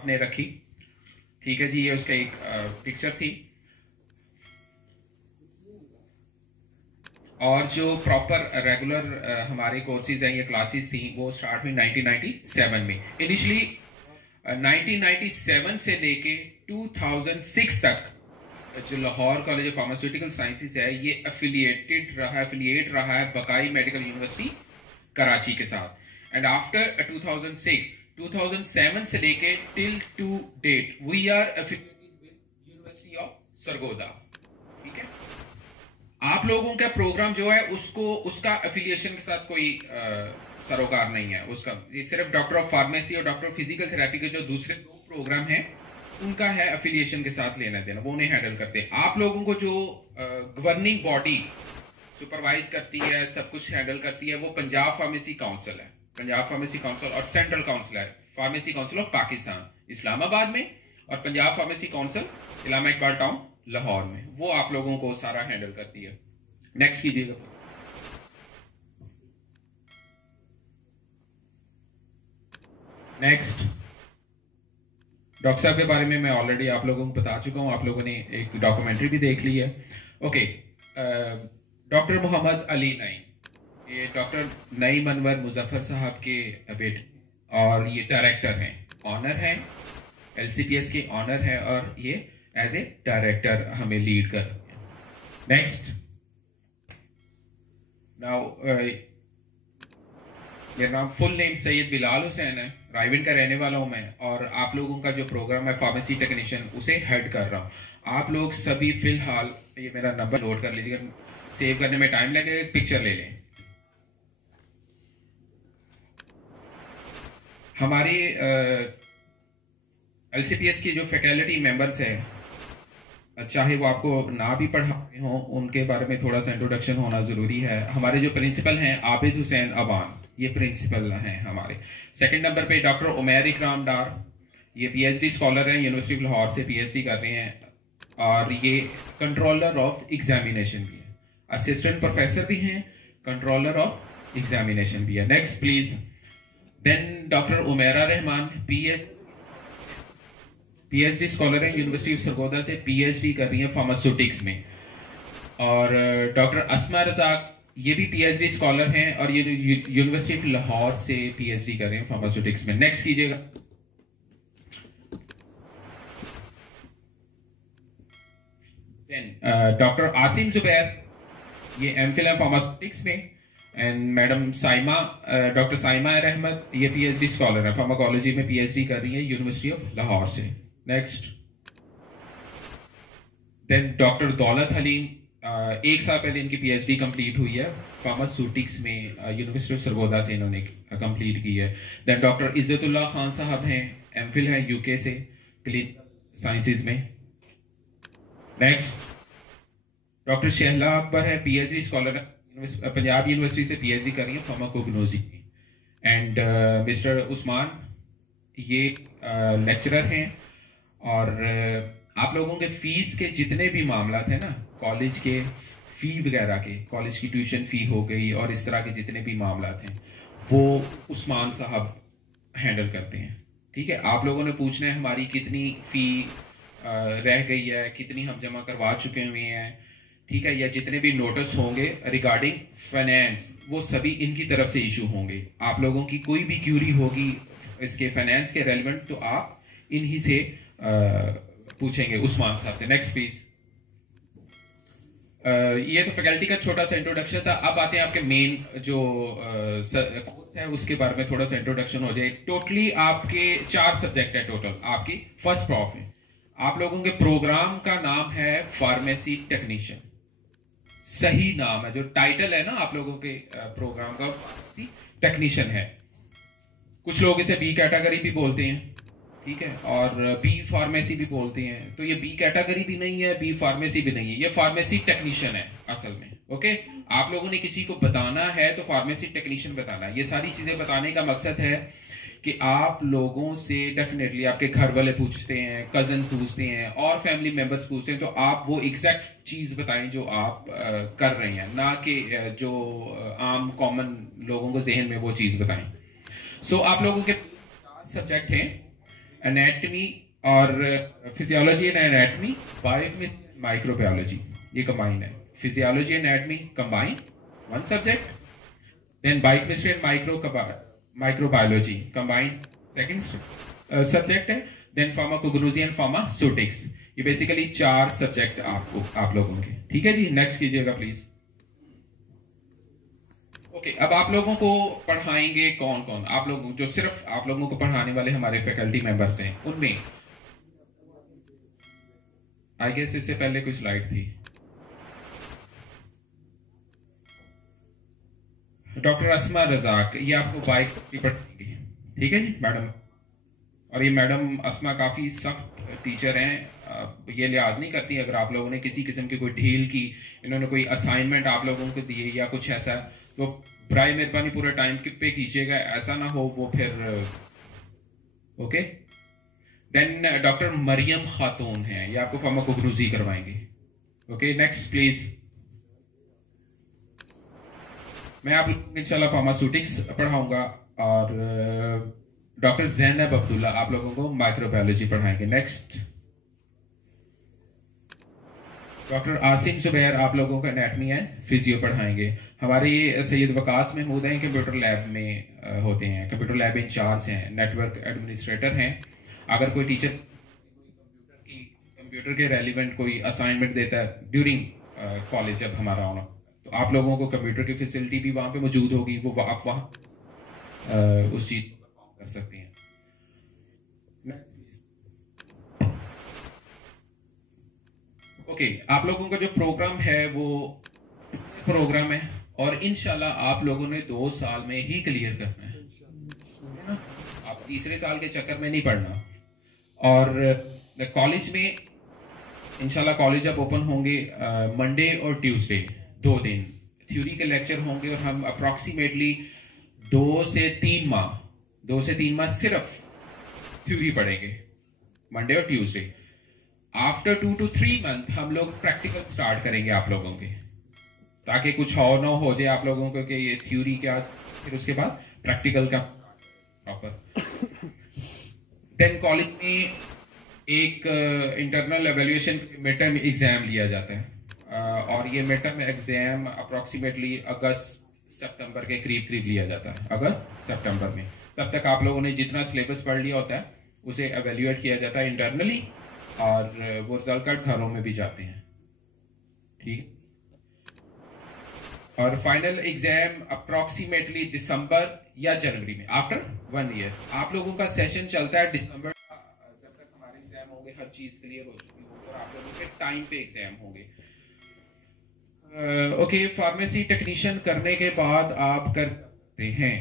आपने रखी। ठीक है जी, ये उसका एक पिक्चर थी। और जो प्रॉपर रेगुलर हमारे कोर्सेज हैं, ये क्लासेस थी, वो स्टार्ट हुई 1997 में। इनिशियली 1997 से लेके 2006 तक जो Lahore college of pharmaceutical sciences है, ये एफिलिएट रहा है बकाई मेडिकल यूनिवर्सिटी कराची के साथ। एंड आफ्टर 2007 से लेके till to date we are affiliated with university of Sargodha. ठीक है, आप लोगों का प्रोग्राम जो है उसका एफिलिएशन के साथ कोई सरोकार नहीं है उसका। ये सिर्फ डॉक्टर ऑफ फार्मेसी और डॉक्टर ऑफ फिजिकल थेरेपी के जो दूसरे दो प्रोग्राम हैं उनका है एफिलिएशन के साथ लेना देना, वो नहीं हैंडल करते। आप लोगों को जो गवर्निंग बॉडी सुपरवाइज करती है, सब कुछ हैंडल करती है, वो पंजाब फार्मेसी काउंसिल है। पंजाब फार्मेसी काउंसिल और सेंट्रल काउंसिल है pharmacy council of Pakistan Islamabad में, और Punjab pharmacy council Allama Iqbal town Lahore में, वो आप लोगों को सारा हैंडल करती है। नेक्स्ट कीजिएगा। नेक्स्ट, डॉक्टर साहब के बारे में मैं ऑलरेडी आप लोगों को बता चुका हूं, आप लोगों ने एक डॉक्यूमेंट्री भी देख ली है। ओके, डॉक्टर मोहम्मद अली नईम, ये डॉक्टर नईम अनवर मुजफ्फर साहब के बेटे, और ये डायरेक्टर हैं, ऑनर हैं, एलसीपीएस के ऑनर है, और ये एज ए डायरेक्टर हमें लीड कर रहे हैं। नेक्स्ट, नाउ मेरा नाम फुल नेम सैयद बिलाल हुसैन है, रायविंड का रहने वाला हूं मैं, और आप लोगों का जो प्रोग्राम है फार्मेसी टेक्नीशियन उसे हेड कर रहा हूं। आप लोग सभी फिलहाल ये मेरा नंबर नोट कर लीजिएगा, सेव करने में टाइम लगेगा, पिक्चर ले लें। हमारे एलसीपीएस की जो फैकल्टी मेंबर्स हैं, चाहे वो आपको ना भी पढ़ा रहे हो, उनके बारे में थोड़ा सा इंट्रोडक्शन होना जरूरी है। हमारे जो प्रिंसिपल हैं आबिद हुसैन अवान, ये प्रिंसिपल हैं हमारे। सेकंड नंबर पे डॉक्टर उमैर इकराम डार, ये पीएचडी स्कॉलर हैं, यूनिवर्सिटी ऑफ लाहौर से पीएचडी कर रहे हैं, और ये कंट्रोलर ऑफ एग्जामिनेशन भी है, असिस्टेंट प्रोफेसर भी हैं, कंट्रोलर ऑफ एग्जामिनेशन भी है। Next please. Then doctor Umera Rahman, PhD scholar है, यूनिवर्सिटी ऑफ सरगोदा से पीएचडी कर रही है फार्मास्यूटिक्स में। और डॉक्टर अस्मा रजाक, ये भी पीएचडी स्कॉलर हैं, और ये यूनिवर्सिटी ऑफ लाहौर से पीएचडी कर रहे हैं फार्मास्यूटिक्स में। नेक्स्ट कीजिएगा। डॉक्टर आसिम जुबैर, ये एमफिल है फार्मास्यूटिक्स में। And madam Saima, doctor Saima रहमत, ये पीएचडी स्कॉलर है, फार्माकोलॉजी में पीएचडी कर रही है यूनिवर्सिटी ऑफ लाहौर से। नेक्स्ट, देन डॉक्टर दौलत हलीम, एक साल पहले इनकी पीएचडी कंप्लीट हुई है फार्मास्यूटिक्स में, यूनिवर्सिटी ऑफ सरगोदा से इन्होंने कंप्लीट की है। देन डॉक्टर इज्जतुल्लाह खान साहब हैं, एमफिल हैं यूके से क्लिनिकल साइंसेज में। नेक्स्ट, डॉक्टर शहला अकबर है, पीएचडी स्कॉलर, पंजाब यूनिवर्सिटी से पीएचडी कर रही है फार्माकोग्नोजी में। एंड मिस्टर उस्मान, ये लेक्चरर हैं, और आप लोगों के फीस के जितने भी मामला थे ना, कॉलेज के फी वगैरह के, कॉलेज की ट्यूशन फी हो गई और इस तरह के जितने भी मामला थे, वो उस्मान साहब हैंडल करते हैं। ठीक है, आप लोगों ने पूछना है हमारी कितनी फी रह गई है, कितनी हम जमा करवा चुके हुए हैं, ठीक है, या जितने भी नोटिस होंगे रिगार्डिंग फाइनेंस, वो सभी इनकी तरफ से इशू होंगे। आप लोगों की कोई भी क्यूरी होगी इसके फाइनेंस के रेलेवेंट, तो आप इन्हीं से पूछेंगे, उस्मान साहब से। Next please. ये तो फैकल्टी का छोटा सा इंट्रोडक्शन था। अब आते हैं आपके मेन जो कोर्स है, उसके बारे में थोड़ा सा इंट्रोडक्शन हो जाए। टोटली आपके 4 सब्जेक्ट है टोटल आपकी फर्स्ट प्रॉफ है। आप लोगों के प्रोग्राम का नाम है फार्मेसी टेक्नीशियन, सही नाम है, जो टाइटल है ना आप लोगों के प्रोग्राम का फार्मेसी टेक्नीशियन है। कुछ लोग इसे बी कैटेगरी भी बोलते हैं, ठीक है, और बी फार्मेसी भी बोलते हैं। तो ये बी कैटेगरी भी नहीं है, बी फार्मेसी भी नहीं है, ये फार्मेसी टेक्नीशियन है असल में। ओके, आप लोगों ने किसी को बताना है तो फार्मेसी टेक्नीशियन बताना है। ये सारी चीजें बताने का मकसद है कि आप लोगों से डेफिनेटली आपके घर वाले पूछते हैं, कजन पूछते हैं, और फैमिली मेंबर्स पूछते हैं, तो आप वो एग्जैक्ट चीज बताएं जो आप कर रहे हैं, ना कि जो आम कॉमन लोगों को जहन में वो चीज बताएं। सो आप लोगों के 4 सब्जेक्ट हैं। एनाटमी और physiology and anatomy, biochemistry, microbiology, ये कंबाइन है. Physiology and anatomy combine one subject, then biochemistry and microbiology combine second subject है, देन फार्माकोग्नोसी एंड फार्मास्यूटिक्स. ये बेसिकली 4 सब्जेक्ट आप लोगों के. ठीक है जी, नेक्स्ट कीजिएगा प्लीज. ओके, अब आप लोगों को पढ़ाएंगे कौन कौन. आप लोग जो सिर्फ आप लोगों को पढ़ाने वाले हमारे फैकल्टी मेंबर्स हैं, उनमें आई गेस इससे पहले कोई स्लाइड थी. डॉक्टर अस्मा रजाक, ये आपको बाइक पढ़ाएंगे. ठीक है जी मैडम. और ये मैडम अस्मा काफी सख्त टीचर हैं. ये लिहाज नहीं करती अगर आप लोगों ने किसी किस्म की कोई ढील की, इन्होंने कोई असाइनमेंट आप लोगों को दिए या कुछ ऐसा, तो बराए मेहरबानी पूरा टाइम पे कीजिएगा, ऐसा ना हो वो फिर. ओके. देन डॉक्टर मरियम खातून हैं, ये आपको फार्माकोग्नोसी करवाएंगे. Okay, next please. मैं आप लोगों को इंशाल्लाह फार्मास्यूटिक्स पढ़ाऊंगा और डॉक्टर ज़ैनब अब्दुल्ला आप लोगों को माइक्रोबायोलॉजी पढ़ाएंगे. नेक्स्ट. डॉक्टर आसिम जुबैर आप लोगों को एनाटमी एंड फिजियो पढ़ाएंगे. हमारे ये सैयद वकास महमूद हैं, कंप्यूटर लैब में होते हैं, कंप्यूटर लैब इंचार्ज हैं, नेटवर्क एडमिनिस्ट्रेटर हैं. अगर कोई टीचर कंप्यूटर के रेलिवेंट कोई असाइनमेंट देता है ड्यूरिंग कॉलेज जब हमारा होना, तो आप लोगों को कंप्यूटर की फैसिलिटी भी वहां पे मौजूद होगी, वो आप वहां उस चीज कर सकते हैं. ओके, आप लोगों का जो प्रोग्राम है वो प्रोग्राम है और इंशाल्लाह आप लोगों ने 2 साल में ही क्लियर करना है ना. आप तीसरे साल के चक्कर में नहीं पढ़ना. और कॉलेज में इंशाल्लाह कॉलेज अब ओपन होंगे मंडे और ट्यूसडे, 2 दिन थ्योरी के लेक्चर होंगे और हम अप्रोक्सीमेटली 2 से 3 माह सिर्फ थ्योरी पढ़ेंगे मंडे और ट्यूसडे. आफ्टर 2 to 3 मंथ हम लोग प्रैक्टिकल स्टार्ट करेंगे आप लोगों के, ताकि कुछ और ना हो जाए आप लोगों को कि ये थ्योरी क्या, फिर उसके बाद प्रैक्टिकल का प्रॉपर. देन कॉलेज में एक internal evaluation mid term exam लिया जाता है और ये मिड टर्म एग्जाम अप्रोक्सीमेटली अगस्त सितंबर के करीब लिया जाता है. अगस्त सितंबर में तब तक आप लोगों ने जितना सिलेबस पढ़ लिया होता है उसे एवेल्युएट किया जाता है इंटरनली और वो रिजल्ट कार्ड घरों में भी जाते हैं. ठीक. और फाइनल एग्जाम अप्रोक्सीमेटली दिसंबर या जनवरी में आफ्टर 1 ईयर. आप लोगों का सेशन चलता है दिसंबर जब तक हमारे एग्जाम होंगे, हर चीज क्लियर हो चुकी होगी और आप लोगों के टाइम पे एग्जाम होंगे. ओके, फार्मेसी टेक्नीशियन करने के बाद आप करते हैं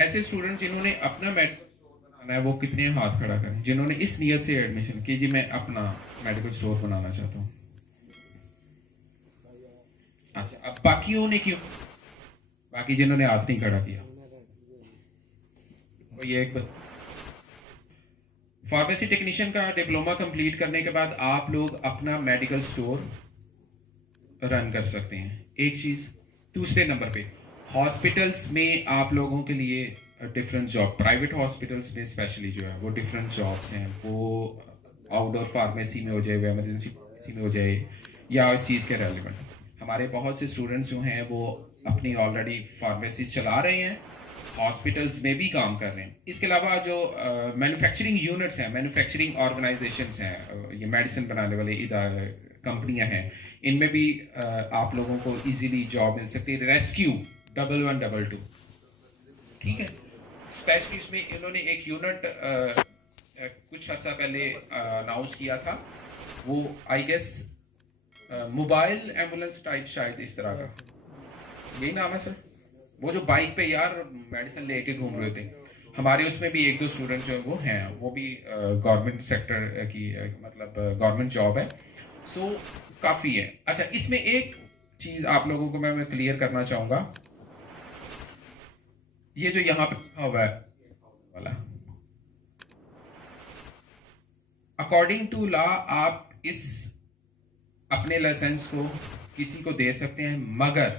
ऐसे स्टूडेंट जिन्होंने अपना मेडिकल स्टोर बनाना है, वो कितने हाथ खड़ा करें जिन्होंने इस नियत से एडमिशन की जी मैं अपना मेडिकल स्टोर बनाना चाहता हूँ. अच्छा, अब बाकियों ने क्यों, बाकी जिन्होंने हाथ नहीं खड़ा किया, तो ये एक फार्मेसी टेक्नीशियन का डिप्लोमा कंप्लीट करने के बाद आप लोग अपना मेडिकल स्टोर रन कर सकते हैं. एक चीज. दूसरे नंबर पे हॉस्पिटल्स में आप लोगों के लिए डिफरेंट जॉब, प्राइवेट हॉस्पिटल्स में स्पेशली जो है वो डिफरेंट जॉब्स हैं. वो आउटडोर फार्मेसी में हो जाए, इमरजेंसी फार्मेसी में हो जाए या इस चीज़ के रेलिवेंट. हमारे बहुत से स्टूडेंट्स जो हैं वो अपनी ऑलरेडी फार्मेसी चला रहे हैं, हॉस्पिटल्स में भी काम कर रहे हैं. इसके अलावा जो मैन्युफैक्चरिंग यूनिट्स हैं, मैन्युफैक्चरिंग ऑर्गेनाइजेशंस हैं, ये मेडिसिन बनाने वाले कंपनियां हैं, इनमें भी आप लोगों को इजीली जॉब मिल सकती है. रेस्क्यू 1112, ठीक है, स्पेशली इसमें इन्होंने एक यूनिट कुछ अर्सा पहले अनाउंस किया था, वो I guess mobile ambulance type शायद इस तरह का, यही नाम है सर, वो जो बाइक पे यार मेडिसिन लेके घूम रहे थे. हमारे उसमें भी 1-2 स्टूडेंट जो है वो हैं, वो भी गवर्नमेंट सेक्टर की मतलब गवर्नमेंट जॉब है. सो काफी है. अच्छा, इसमें एक चीज आप लोगों को मैं क्लियर करना चाहूंगा, ये जो यहाँ पे लिखा हुआ है वाला, अकॉर्डिंग टू लॉ आप इस अपने लाइसेंस को किसी को दे सकते हैं, मगर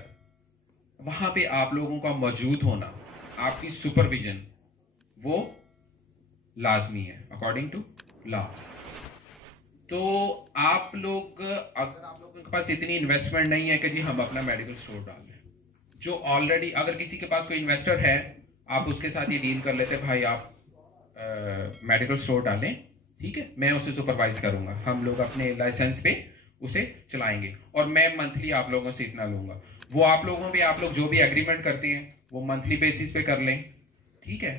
वहां पे आप लोगों का मौजूद होना, आपकी सुपरविजन वो लाजमी है अकॉर्डिंग टू लॉ। तो आप लोग, अगर आप लोगों के पास इतनी इन्वेस्टमेंट नहीं है कि जी हम अपना मेडिकल स्टोर डाल लें, जो ऑलरेडी, अगर किसी के पास कोई इन्वेस्टर है, आप उसके साथ ये डील कर लेते, भाई आप मेडिकल स्टोर डालें, ठीक है, मैं उसे सुपरवाइज करूंगा, हम लोग अपने लाइसेंस पे उसे चलाएंगे और मैं मंथली आप लोगों से इतना लूंगा। वो आप लोगों भी, आप लोग जो भी एग्रीमेंट करते हैं वो मंथली बेसिस पे कर लें, ठीक है।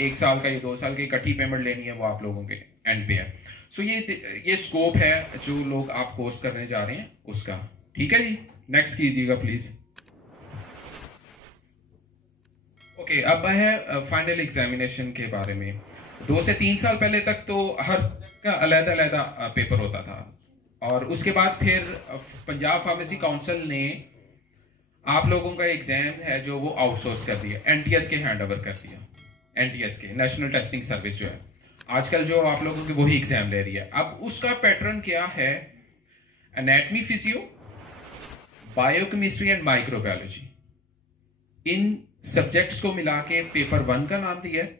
1 साल का या 2 साल की इकट्ठी पेमेंट लेनी है वो आप लोगों के एंड पे है। सो ये स्कोप है जो लोग आप कोर्स करने जा रहे हैं उसका, ठीक है जी। नेक्स्ट कीजिएगा प्लीज। ओके, अब है फाइनल एग्जामिनेशन के बारे में। 2 से 3 साल पहले तक तो हर सब्जेक्ट का अलग-अलग पेपर होता था, और उसके बाद फिर पंजाब फार्मेसी काउंसिल ने आप लोगों का एग्जाम है जो वो आउटसोर्स कर दिया, एनटीएस के हैंड ओवर कर दिया। एनटीएस के, नेशनल टेस्टिंग सर्विस जो है आजकल जो आप लोगों के वही एग्जाम ले रही है। अब उसका पैटर्न क्या है, anatomy, physio, biochemistry and microbiology, in subjects को मिला के पेपर 1 का नाम दिया है,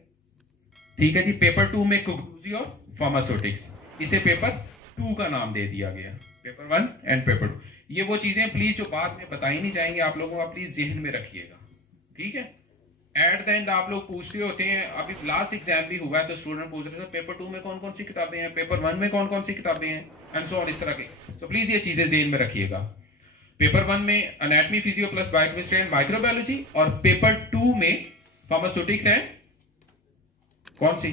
ठीक है जी। पेपर 2 में कोग्लूजी और फार्मास्यूटिक्स, इसे पेपर 2 का नाम दे दिया गया, पेपर 1 एंड पेपर 2। ये वो चीजें प्लीज जो बाद में बताई नहीं जाएंगे, आप लोगों का प्लीज जहन में रखिएगा, ठीक है। एट द एंड आप लोग पूछते होते हैं, अभी लास्ट एग्जाम भी हुआ है तो स्टूडेंट पूछ रहे थे पेपर 2 में कौन कौन सी किताबें हैं, पेपर 1 में कौन कौन सी किताबें हैं, एंड सो ऑन, इस तरह के। तो प्लीज ये चीजें जहन में रखिएगा। पेपर 1 में anatomy, physio plus biochemistry and microbiology, और पेपर 2 में फार्मास्यूटिक्स है, कौन सी,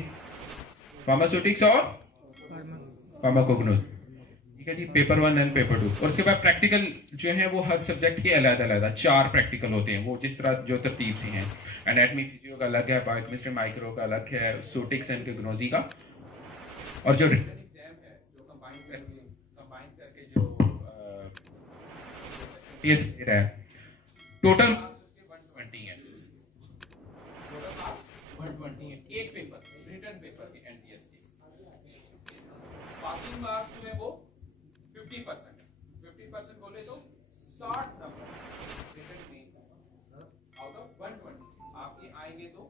फार्मास्यूटिक्स और फार्माकोग्नोसी, ठीक है जी। पेपर 1 एंड पेपर 2, और उसके बाद प्रैक्टिकल जो है वो हर सब्जेक्ट के अलग-अलग 4 प्रैक्टिकल होते हैं, वो जिस तरह जो तरतीब से हैं। एनाटमी फिजियो का अलग है, बायोकेमिस्ट्री माइक्रो का अलग है, सूटिक्स एंड कोग्नोसी का, और जो रिटन एग्जाम है जो कंबाइन करके जो टेस्ट दे रहा है, टोटल 120 है, टोटल 120 है एक पेपर, रिटन पेपर के एनटीएस के। पासिंग मार्क्स जो है वो 50% है, 50% बोले तो 60 नंबर रिटन में आउट ऑफ 120 आपके आएंगे तो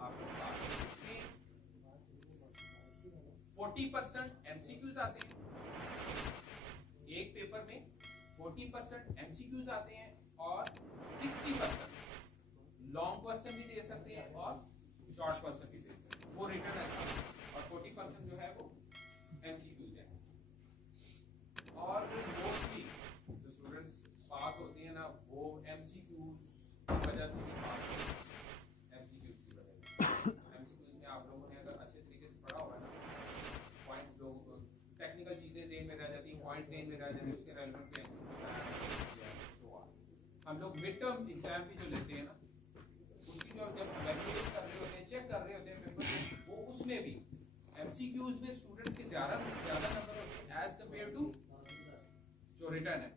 आपको पास। इसमें 40% एमसीक्यूज आते हैं, एक पेपर में 40% एमसीक्यूज आते हैं, और 60% लॉन्ग क्वेश्चन भी दे सकते हैं और शॉर्ट क्वेश्चन भी दे सकते हैं, वो रिटन है, और 40% जो है वो एमसीक्यूज है। और मोस्टली जो स्टूडेंट्स पास होते हैं ना, वो एमसीक्यूज की वजह से ही पास होते हैं, एमसीक्यूज की वजह से। एमसीक्यूज में आप लोगों ने अगर अच्छे तरीके से पढ़ा होगा ना, पॉइंट्स, लोग टेक्निकल चीजें जेन में रह जाती हैं, पॉइंट्स जेन में रह जाती हैं, उसके रेलेवेंट पे हम लोग मिड टर्म एग्जाम भी जो लेते हैं ना, उसकी जो जब इवैल्यूएट कर रहे होते हैं, चेक कर रहे होते हैं पेपर, वो उसमें भी एमसीक्यूज में स्टूडेंट्स के ज्यादा नंबर होते हैं एज कंपेयर टू जो रिटर्न है।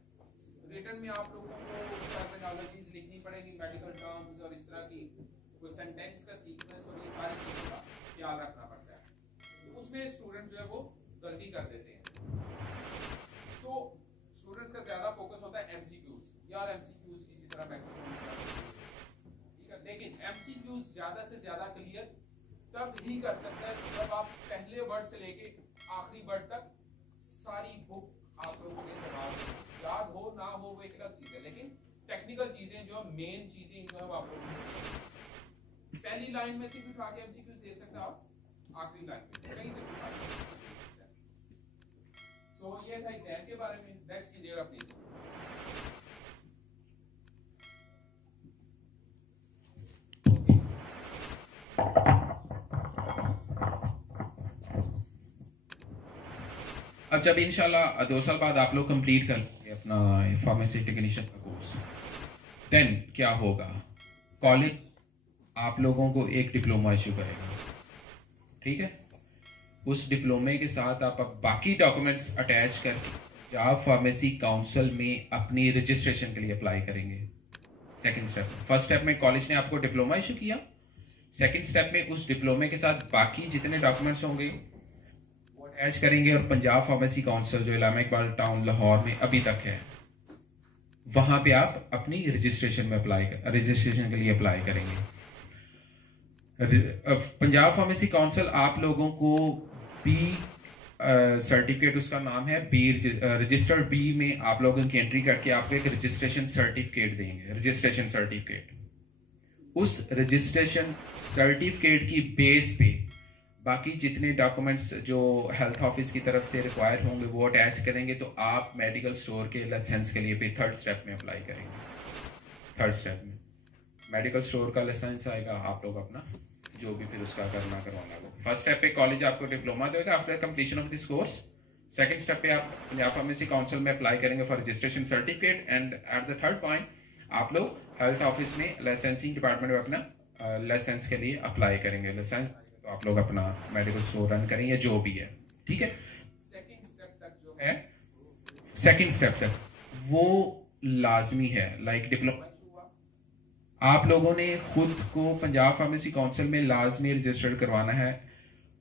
रिटर्न में आप लोगों को टर्मिनोलॉजीज लिखनी पड़ेगी, मेडिकल टर्म्स, और इस तरह की कोई सेंटेंस का सीक्वेंस, और ये सारी चीजों का ख्याल रखना पड़ता है, तो उसमें स्टूडेंट जो है वो गलती कर देते हैं। तो स्टूडेंट्स का ज्यादा फोकस होता है एमसीक्यूज, यार एमसीक्यूज इसी तरह मैक्सिमम, ठीक है। लेकिन एमसीक्यूज ज्यादा से ज्यादा क्लियर तब ही कर सकता है जब आप पहले वर्ड से लेके आखिरी वर्ड तक सारी बुक आप लोगों के जवाब याद हो ना हो वो एक अलग चीज है, लेकिन टेक्निकल चीजें जो मेन चीजें जो है आप लोग पहली लाइन में से भी उठा के एमसीक्यूज दे सकते हो, आप आखिरी लाइन में कहीं से भी उठा सकते। सो ये था एग्जाम के बारे में। नेक्स्ट कीजिएगा प्लीज। अब जब इंशाल्लाह 2 साल बाद आप लोग कंप्लीट कर लेंगे अपना फार्मेसी टेक्नीशियन का कोर्स, देन क्या होगा, कॉलेज आप लोगों को एक डिप्लोमा इशू करेगा, ठीक है। उस डिप्लोमे के साथ आप बाकी डॉक्यूमेंट्स अटैच करके पंजाब फार्मेसी काउंसिल में अपनी रजिस्ट्रेशन के लिए अप्लाई करेंगे। सेकंड स्टेप में, फर्स्ट स्टेप में कॉलेज ने आपको डिप्लोमा इशू किया, सेकंड स्टेप में उस डिप्लोमे के साथ बाकी जितने डॉक्यूमेंट्स होंगे वो अटैच करेंगे, और पंजाब फार्मेसी काउंसिल जो इलामा इकबाल टाउन लाहौर में अभी तक है, वहां पे आप अपनी रजिस्ट्रेशन के लिए अप्लाई करेंगे। पंजाब फार्मेसी काउंसिल आप लोगों को बी सर्टिफिकेट, उसका नाम है बी रजिस्टर्ड बी में आप लोगों की एंट्री करके आपको एक रजिस्ट्रेशन सर्टिफिकेट देंगे, रजिस्ट्रेशन सर्टिफिकेट। उस रजिस्ट्रेशन सर्टिफिकेट की बेस पे बाकी जितने डॉक्यूमेंट्स जो हेल्थ ऑफिस की तरफ से रिक्वायर होंगे वो अटैच करेंगे, तो आप मेडिकल स्टोर के लाइसेंस के लिए भी थर्ड स्टेप में अप्लाई करेंगे। थर्ड स्टेप में मेडिकल स्टोर का लाइसेंस आएगा, आप लोग अपना जो भी फिर उसका करवाना हो। फर्स्ट स्टेप पे कॉलेज आपको डिप्लोमा देगा after completion of this course. Second step पे आप पंजाब फार्मेसी काउंसिल में अप्लाई करेंगे for registration certificate, and at the third point आप लोग हेल्थ ऑफिस में लाइसेंसिंग डिपार्टमेंट में अपना लाइसेंस के लिए अप्लाई करेंगे। लाइसेंस तो आप लोग अपना मेडिकल स्टोर रन करेंगे जो भी है, ठीक है। सेकंड स्टेप तक जो है, सेकंड स्टेप तक वो लाजमी है, लाइक डिप्लोमा आप लोगों ने खुद को पंजाब फार्मेसी काउंसिल में लाजमी रजिस्टर्ड करवाना है।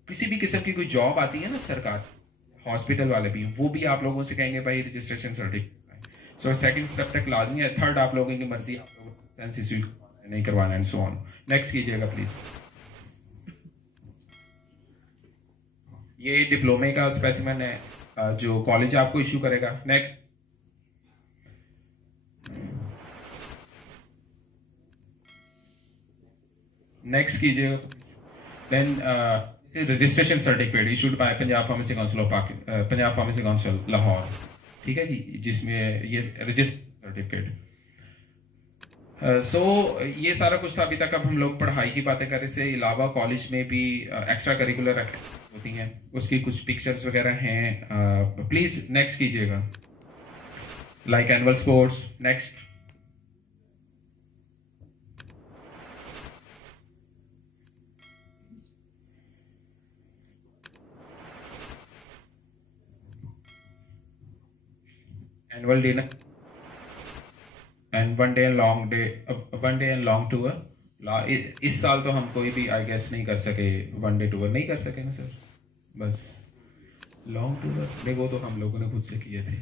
किसी भी किस्म की कोई जॉब आती है ना सरकार, हॉस्पिटल वाले भी, वो भी आप लोगों से कहेंगे भाई registration certificate. So second step तक लाजमी है। थर्ड आप लोगों की मर्जी, आप लोगों को नहीं करवाना एंड सो ऑन। नेक्स्ट कीजिएगा प्लीज। ये डिप्लोमे का स्पेसिमेन है जो कॉलेज आपको इश्यू करेगा। नेक्स्ट नेक्स्ट कीजिएगा। Then registration certificate issued by Punjab pharmacy council of Punjab pharmacy council Lahore, ठीक है जी, जिसमें ये रजिस्टर सर्टिफिकेट। सो ये सारा कुछ था अभी तक। अब हम लोग पढ़ाई की बातें करें, इससे अलावा कॉलेज में भी एक्स्ट्रा करिकुलर होती हैं, उसकी कुछ पिक्चर्स वगैरह हैं। प्लीज नेक्स्ट कीजिएगा, like annual sports. Next annual dinner and one day and long tour. इस साल तो हम कोई भी आई गेस नहीं कर सके, वन डे टूर नहीं कर सके ना सर, बस लॉन्ग टूर नहीं, वो तो हम लोगों ने खुद से किए थे।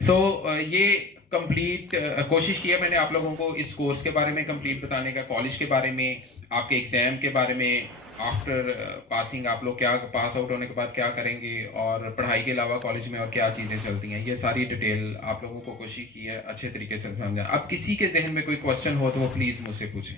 सो ये कंप्लीट कोशिश की है मैंने आप लोगों को इस कोर्स के बारे में कंप्लीट बताने का, कॉलेज के बारे में, आपके एग्जाम के बारे में, आफ्टर पासिंग आप लोग क्या, पास आउट होने के बाद क्या करेंगे, और पढ़ाई के अलावा कॉलेज में और क्या चीज़ें चलती हैं, ये सारी डिटेल आप लोगों को कोशिश की है अच्छे तरीके से समझा। अब किसी के जहन में कोई क्वेश्चन हो तो वो प्लीज़ मुझसे पूछें।